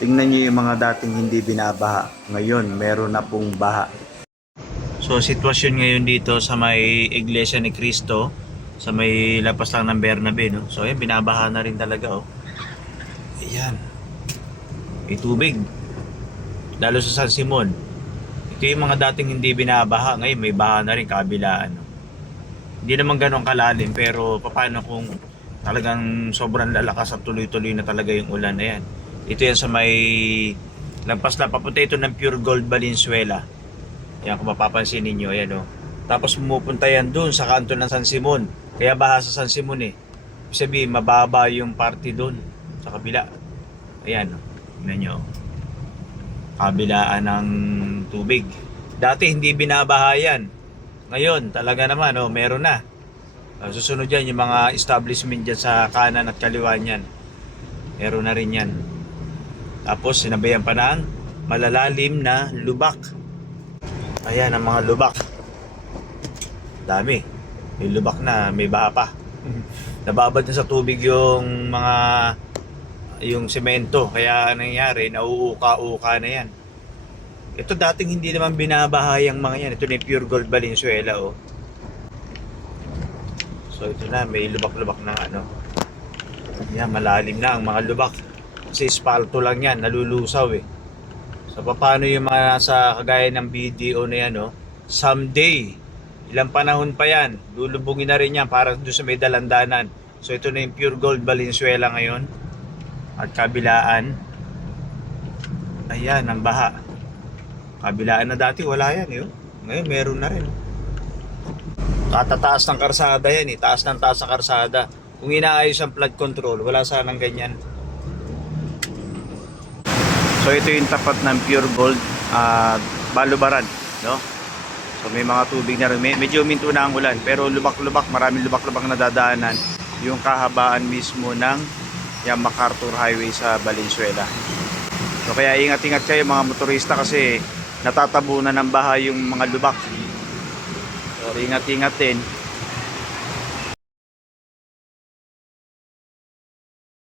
Tingnan nyo yung mga dating hindi binabaha. Ngayon, meron na pong baha. So, sitwasyon ngayon dito sa may Iglesia ni Cristo, sa may lapas lang ng Bernabe, no? So, ayan, binabaha na rin talaga, oh. Ayan. May tubig. Lalo sa San Simon. Ito yung mga dating hindi binabaha. Ngayon, may baha na rin kabilaan, no? Hindi naman ganun kalalim, pero paano kung talagang sobrang lalakas at tuloy-tuloy na talaga yung ulan na yan. Ito yan sa may lampas na papunta ito ng Pure Gold Valenzuela. Yan kung mapapansin ninyo, ayan, oh. Tapos pumupunta yan doon sa kanto ng San Simon. Kaya baha sa San Simon eh. Ibig sabihin, mababa yung party doon sa kabila. Ayan, oh. Tingnan nyo. Kabilaan ng tubig. Dati hindi binabaha yan. Ngayon, talaga naman, oh, meron na. Susunod yan, yung mga establishment dyan sa kanan at kaliwa niyan. Meron na rin yan. Tapos, sinabayan pa ng malalalim na lubak. Ayan, ang mga lubak. Dami. May lubak na, may baha pa. Nababad na sa tubig yung mga yung semento. Kaya nangyari, nauuka-uka na yan. Ito dating hindi naman binabahayang mga yan. Ito na yung Pure Gold Valenzuela, oh. So ito na, may lubak-lubak na ano. Yan, malalim na ang mga lubak. Kasi espalto lang yan, nalulusaw eh. So paano yung mga nasa kagaya ng video na yan, oh. Someday, ilang panahon pa yan, lulubungin na rin yan para doon sa may dalandanan. So ito na yung Pure Gold Valenzuela ngayon. At kabilaan. Ayan, ang baha. Kabilaan na dati, wala yan eh. Ngayon, meron na rin. Katataas ng karsada yan eh. Taas ng taas ng karsada. Kung inaayos ang flood control, wala sanang ganyan. So ito yung tapat ng Pure Gold Balubaran, no? So may mga tubig na rin. Medyo minto na ang ulan. Pero lubak-lubak, maraming lubak-lubak na dadaanan. Yung kahabaan mismo ng yung MacArthur Highway sa Valenzuela. So kaya ingat-ingat kayo mga motorista kasi natatabunan ng baha yung mga lubak. So ingat-ingat din.